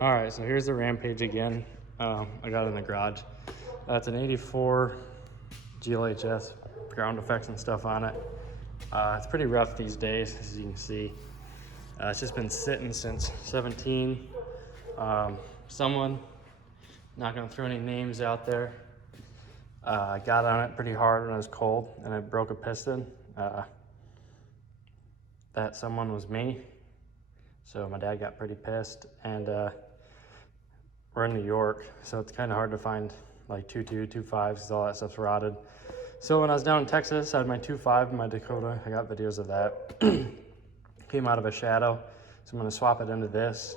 All right, so here's the Rampage again. I got it in the garage. That's an 84 GLHS, ground effects and stuff on it. It's pretty rough these days, as you can see. It's just been sitting since 17. Someone, not gonna throw any names out there, got on it pretty hard when it was cold and it broke a piston. That someone was me. So my dad got pretty pissed, and we're in New York, so it's kind of hard to find like 2.2, 2.5s, because all that stuff's rotted. So when I was down in Texas, I had my 2.5 in my Dakota. I got videos of that. Came out of a shadow, so I'm gonna swap it into this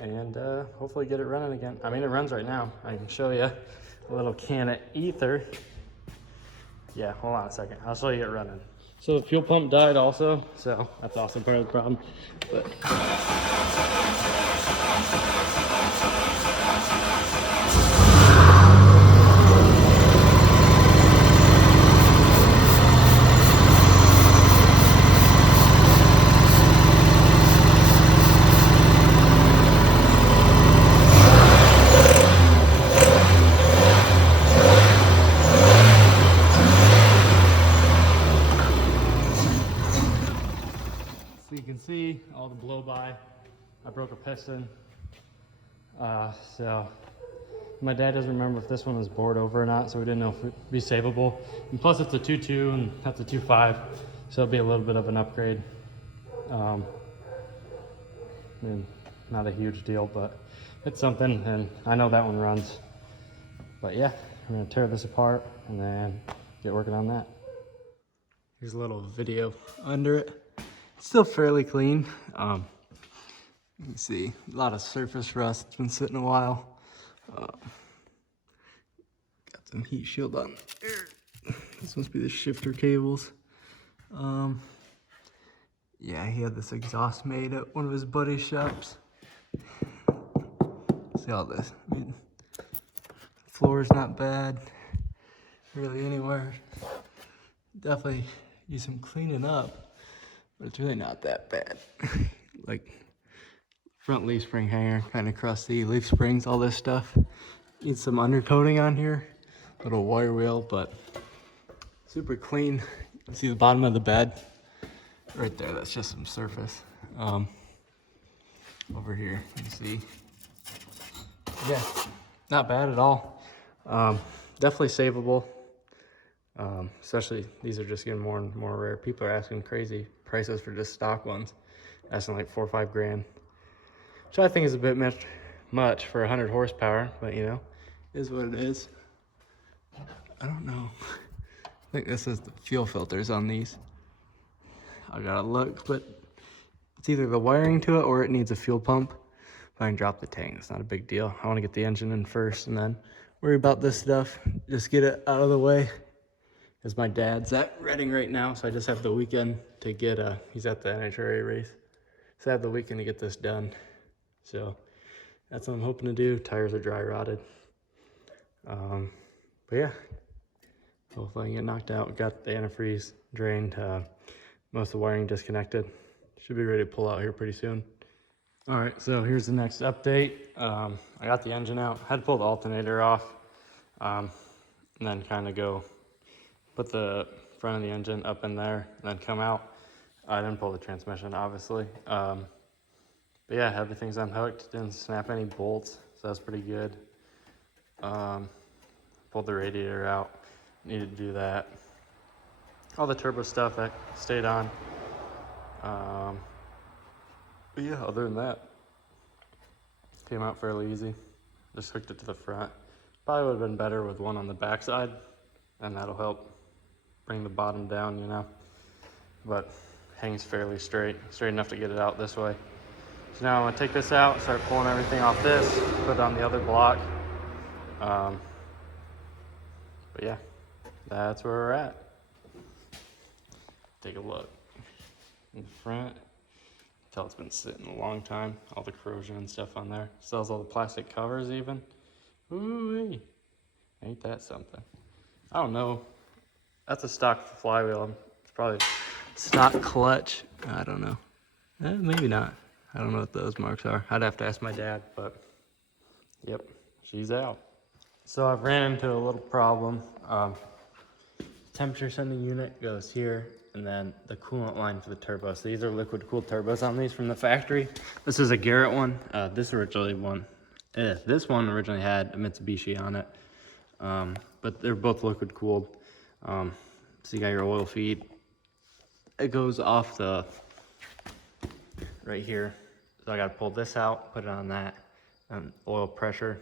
and hopefully get it running again. I mean, it runs right now. I can show you a little can of ether. Yeah, hold on a second. I'll show you it running. So the fuel pump died also, so that's also part of the problem. But so you can see all the blow by. I broke a piston. So my dad doesn't remember if this one was bored over or not, so we didn't know if it'd be savable. And plus it's a 2.2 and that's a 2.5, so it'll be a little bit of an upgrade. And not a huge deal, but it's something, and I know that one runs. But yeah, we're gonna tear this apart and then get working on that. Here's a little video under it. It's still fairly clean. You can see a lot of surface rust. It's been sitting a while. Got some heat shield on there. This must be the shifter cables. Yeah, he had this exhaust made at one of his buddy's shops. See all this? I mean, the floor's not bad, really anywhere. Definitely use some cleaning up, but it's really not that bad. Like front leaf spring hanger, kind of crusty, leaf springs, all this stuff. Need some undercoating on here, little wire wheel, but super clean. You can see the bottom of the bed right there. That's just some surface. Over here, you can see. Yeah, not bad at all. Definitely savable. Especially these are just getting more and more rare. People are asking crazy prices for just stock ones, asking like 4 or 5 grand, which I think is a bit much for 100 horsepower, but you know, is what it is. I don't know. I think this is the fuel filters on these. I gotta look, but it's either the wiring to it or it needs a fuel pump. But I can drop the tank, it's not a big deal. I wanna get the engine in first and then worry about this stuff. Just get it out of the way. Because my dad's at Reading right now, so I just have the weekend to get, he's at the NHRA race. So I have the weekend to get this done. So that's what I'm hoping to do. Tires are dry rotted. But yeah, hopefully I can get knocked out. Got the antifreeze drained, most of the wiring disconnected. Should be ready to pull out here pretty soon. All right, so here's the next update. I got the engine out. Had to pull the alternator off, and then kind of go put the front of the engine up in there, and then come out. I didn't pull the transmission, obviously. But yeah, everything's unhooked. Didn't snap any bolts, so that's pretty good. Pulled the radiator out. Needed to do that. All the turbo stuff that stayed on. But yeah, other than that, came out fairly easy. Just hooked it to the front. Probably would have been better with one on the backside, and that'll help bring the bottom down, you know. But hangs fairly straight enough to get it out this way. So now I'm gonna take this out, start pulling everything off this, put it on the other block. But yeah, that's where we're at. Take a look in the front. Tell it's been sitting a long time. All the corrosion and stuff on there. Still has all the plastic covers even. Ooh-wee. Ain't that something? I don't know. That's a stock flywheel. It's probably stock clutch. I don't know. Maybe not. I don't know what those marks are. I'd have to ask my dad, but yep, she's out. So I've ran into a little problem. Temperature sending unit goes here, and then the coolant line for the turbo. So these are liquid cooled turbos on these from the factory. This is a Garrett one. This one originally had a Mitsubishi on it, but they're both liquid cooled. So you got your oil feed. It goes off the right here. So I got to pull this out, put it on that oil pressure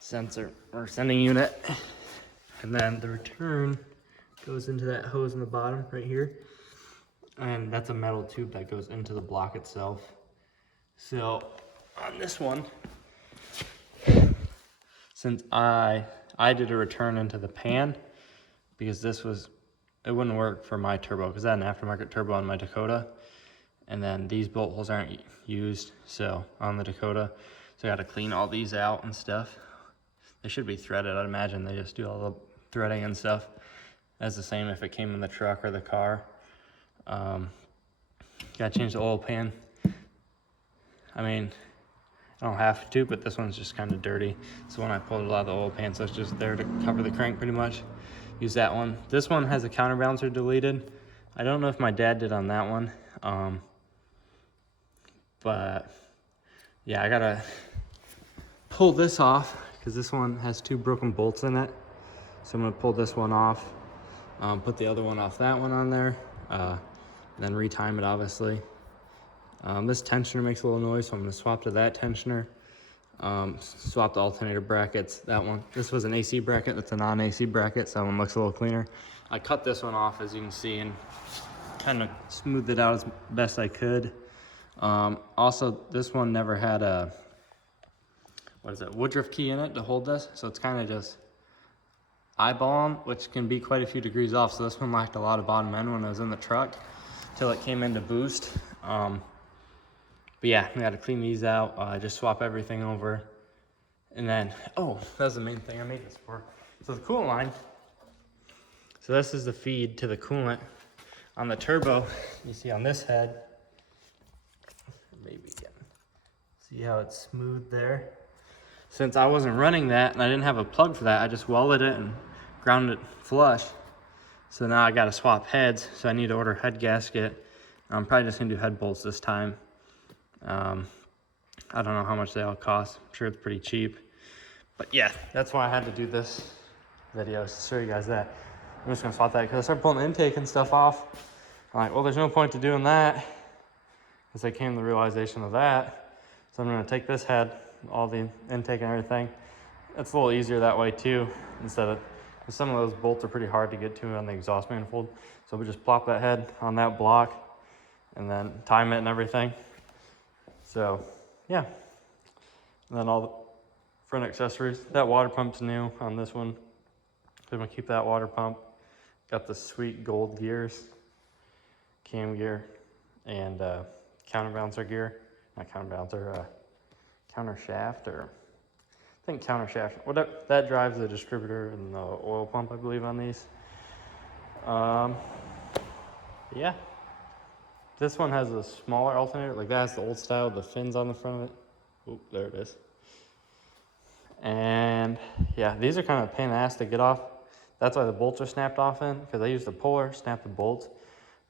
sensor or sending unit, and then the return goes into that hose in the bottom right here, and that's a metal tube that goes into the block itself. So on this one, since I did a return into the pan, because it wouldn't work for my turbo because I had an aftermarket turbo on my Dakota, and then these bolt holes aren't used so on the Dakota, so I got to clean all these out and stuff. They should be threaded. I'd imagine they just do all the threading and stuff. That's the same if it came in the truck or the car. Gotta change the oil pan. I mean, I don't have to, but this one's just kind of dirty. So when I pulled it out of the oil pan, so it's just there to cover the crank pretty much. Use that one. This one has a counterbalancer deleted. I don't know if my dad did on that one. But yeah, I gotta pull this off because this one has 2 broken bolts in it. So I'm gonna pull this one off, put the other one off that one on there, and then retime it obviously. This tensioner makes a little noise, so I'm gonna swap to that tensioner. Swap the alternator brackets, that one. This was an AC bracket, that's a non-AC bracket, so that one looks a little cleaner. I cut this one off, as you can see, and kind of smoothed it out as best I could. Also, this one never had a, Woodruff key in it to hold this, so it's kind of just eyeballing, which can be quite a few degrees off. So this one lacked a lot of bottom end when I was in the truck, till it came in to boost. But yeah, we got to clean these out, just swap everything over. And then, oh, that was the main thing I made this for. So the coolant line, so this is the feed to the coolant on the turbo. You see on this head, maybe you can see how it's smooth there. Since I wasn't running that and I didn't have a plug for that, I just welded it and ground it flush. So now I got to swap heads, so I need to order a head gasket. I'm probably just gonna do head bolts this time. I don't know how much they all cost. I'm sure it's pretty cheap. But yeah, that's why I had to do this video, to show you guys that. I'm just gonna swap that because I started pulling the intake and stuff off. I'm like, well, there's no point to doing that, because I came to the realization of that. So I'm gonna take this head, all the intake and everything. It's a little easier that way too, instead of, because some of those bolts are pretty hard to get to on the exhaust manifold. So we just plop that head on that block and then time it and everything. So yeah, and then all the front accessories. That water pump's new on this one, so I'm gonna keep that water pump. Got the sweet gold gears, cam gear, and counterbalancer gear. Not counterbalancer, counter shaft, or I think counter shaft. Whatever, that drives the distributor and the oil pump, I believe, on these. Yeah. This one has a smaller alternator, like that's the old style, the fins on the front of it. Oop, there it is. And yeah, these are kind of a pain in the ass to get off. That's why the bolts are snapped off in, because I used the puller, snapped the bolts.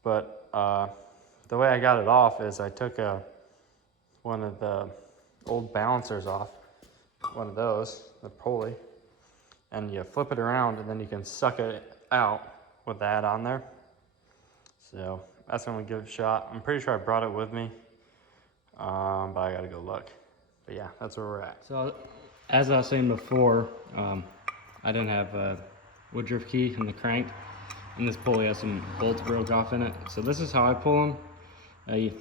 But the way I got it off is I took one of the old balancers off, one of those, the pulley, and you flip it around and then you can suck it out with that on there. So that's gonna give it a shot. I'm pretty sure I brought it with me, but I gotta go look. But yeah, that's where we're at. So as I was saying before, I didn't have a Woodruff key in the crank, and this pulley has some bolts broke off in it. So this is how I pull them.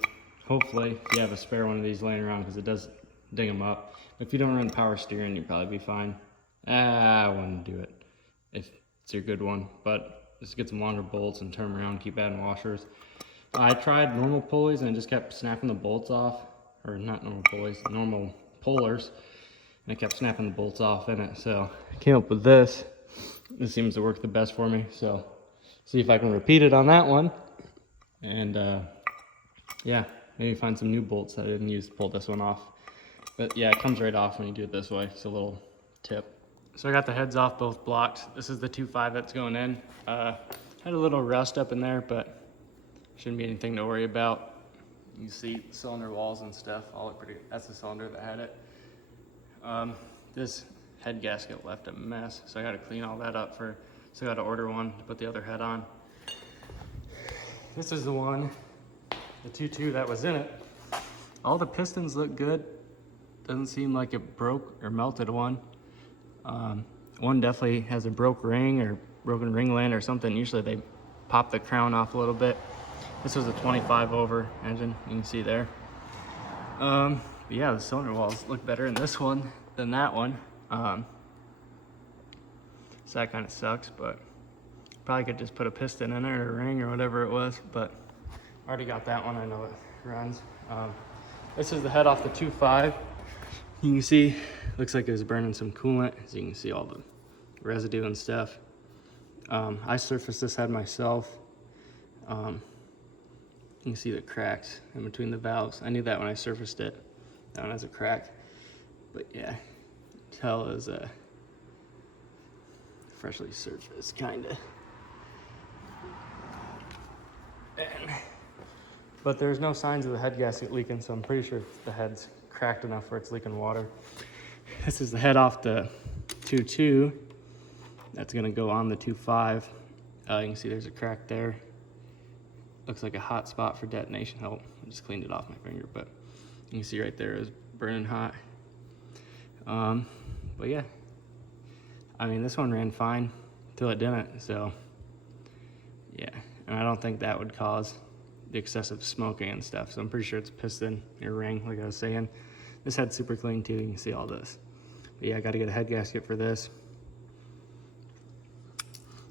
Hopefully you have a spare one of these laying around, because it does ding them up. If you don't run power steering, you'll probably be fine. I wouldn't do it if it's your good one, but just get some longer bolts and turn them around, keep adding washers. I tried normal pulleys and I just kept snapping the bolts off, or not normal pulleys, normal pullers, and I kept snapping the bolts off in it. So I came up with this. This seems to work the best for me. So see if I can repeat it on that one. And yeah, maybe find some new bolts that I didn't use to pull this one off. But yeah, it comes right off when you do it this way. It's a little tip. So I got the heads off both blocks. This is the 2.5 that's going in. Had a little rust up in there, but shouldn't be anything to worry about. You can see cylinder walls and stuff all look pretty. That's the cylinder that had it. This head gasket left a mess, so I got to clean all that up for. So I got to order one to put the other head on. This is the one, the 2.2 that was in it. All the pistons look good. Doesn't seem like it broke or melted one. One definitely has a broke ring or broken ringland or something. Usually they pop the crown off a little bit. This was a 25 over engine, you can see there. But yeah, the cylinder walls look better in this one than that one. So that kind of sucks, but probably could just put a piston in there or a ring or whatever it was, but I already got that one, I know it runs. This is the head off the 2.5. You can see, looks like it was burning some coolant, as you can see all the residue and stuff. I surfaced this head myself. You can see the cracks in between the valves. I knew that when I surfaced it. That one has a crack. But yeah, tell is freshly surfaced, kinda. But there's no signs of the head gasket leaking, so I'm pretty sure the head's cracked enough where it's leaking water. This is the head off the 2.2. That's gonna go on the 2.5. You can see there's a crack there. Looks like a hot spot for detonation. Oh, I just cleaned it off my finger, but you can see right there is burning hot. But yeah, I mean, this one ran fine until it didn't, so yeah. And I don't think that would cause the excessive smoking and stuff, so I'm pretty sure it's a piston or ring, like I was saying. This head's super clean too, you can see all this. But yeah, I gotta get a head gasket for this.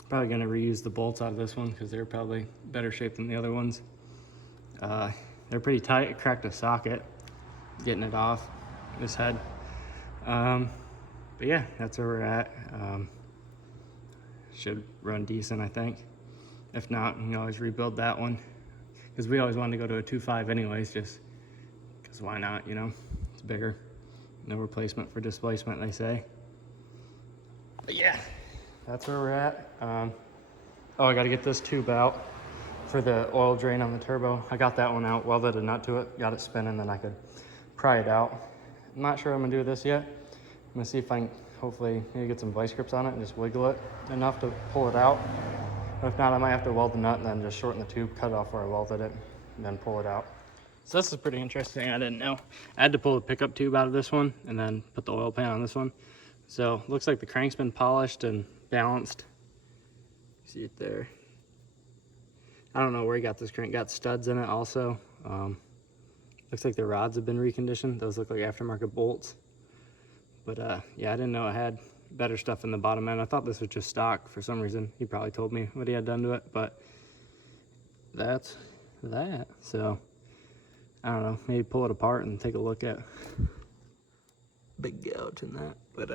Probably gonna reuse the bolts out of this one because they're probably better shape than the other ones. They're pretty tight. It cracked a socket getting it off this head. But yeah, that's where we're at. Should run decent, I think. If not, you can always rebuild that one, because we always wanted to go to a 2.5 anyways, just because why not, you know? It's bigger. No replacement for displacement, they say. But yeah, that's where we're at. Oh, I got to get this tube out for the oil drain on the turbo. I got that one out, welded a nut to it, got it spinning, then I could pry it out. I'm not sure what I'm gonna do with this yet. I'm gonna see if I can hopefully maybe get some vice grips on it and just wiggle it enough to pull it out. But if not, I might have to weld the nut and then just shorten the tube, cut it off where I welded it, and then pull it out. So this is pretty interesting, I didn't know. I had to pull the pickup tube out of this one and then put the oil pan on this one. So looks like the crank's been polished and balanced. See it there. I don't know where he got this crank. Got studs in it also. Looks like the rods have been reconditioned. Those look like aftermarket bolts. But yeah, I didn't know it had better stuff in the bottom end. I thought this was just stock for some reason. He probably told me what he had done to it, but that's that. So I don't know, maybe pull it apart and take a look at big gouge in that, but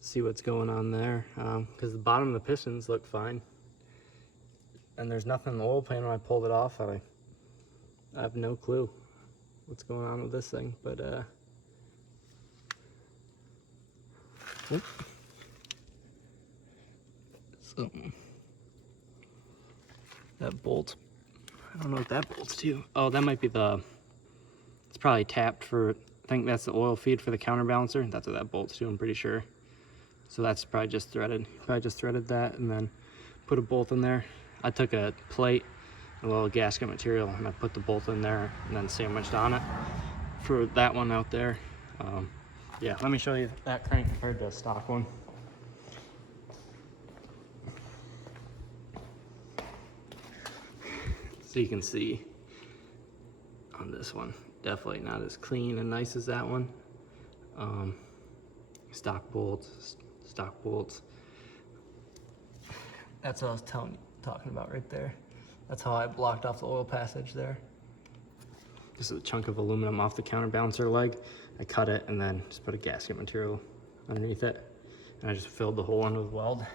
see what's going on there, because the bottom of the pistons look fine and there's nothing in the oil pan when I pulled it off. I have no clue what's going on with this thing, but so that bolt, I don't know what that bolt's to. Oh, that might be it's probably tapped for, I think that's the oil feed for the counterbalancer. That's what that bolt's to, I'm pretty sure. So that's probably just threaded. Probably just threaded that and then put a bolt in there. I took a plate, a little gasket material, and I put the bolt in there and then sandwiched on it for that one out there. Yeah, let me show you that crank compared to a stock one. So you can see on this one, definitely not as clean and nice as that one. Stock bolts. That's what I was talking about right there. That's how I blocked off the oil passage there. This is a chunk of aluminum off the counterbalancer leg. I cut it and then just put a gasket material underneath it. And I just filled the hole in with weld.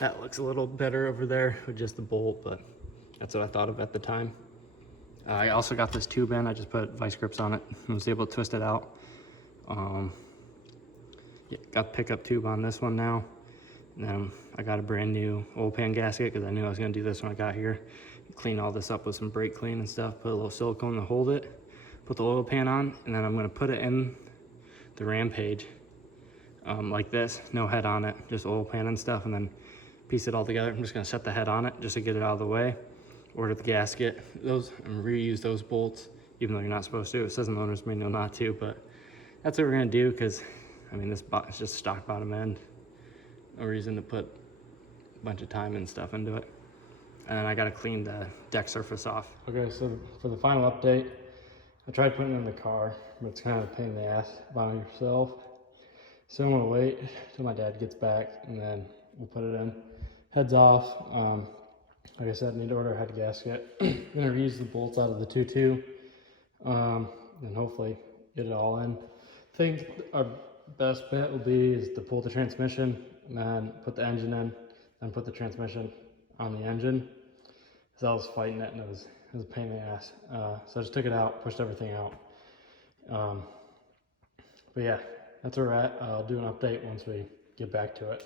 That looks a little better over there with just the bolt, but That's what I thought of at the time. I also got this tube in. I just put vice grips on it and was able to twist it out. Yeah, got the pickup tube on this one now. And then I got a brand new oil pan gasket because I knew I was gonna do this when I got here. Clean all this up with some brake clean and stuff, put a little silicone to hold it, put the oil pan on, and then I'm gonna put it in the Rampage like this, no head on it, just oil pan and stuff, and then piece it all together. I'm just gonna set the head on it just to get it out of the way. Order the gasket, those, and reuse those bolts, even though you're not supposed to. It says in the owner's manual not to, but that's what we're gonna do because, I mean, this is just stock bottom end. No reason to put a bunch of time and stuff into it. And then I gotta clean the deck surface off. Okay, so for the final update, I tried putting it in the car, but it's kind of a pain in the ass by yourself. So I'm gonna wait till my dad gets back and then we'll put it in. Heads off. Like I said, I need to order a head gasket. I'm gonna reuse the bolts out of the 2.2 and hopefully get it all in. I think our best bet will be is to pull the transmission and then put the engine in, then put the transmission on the engine. Because I was fighting it and it was a pain in the ass. So I just took it out, pushed everything out. But yeah, that's where we're at. I'll do an update once we get back to it.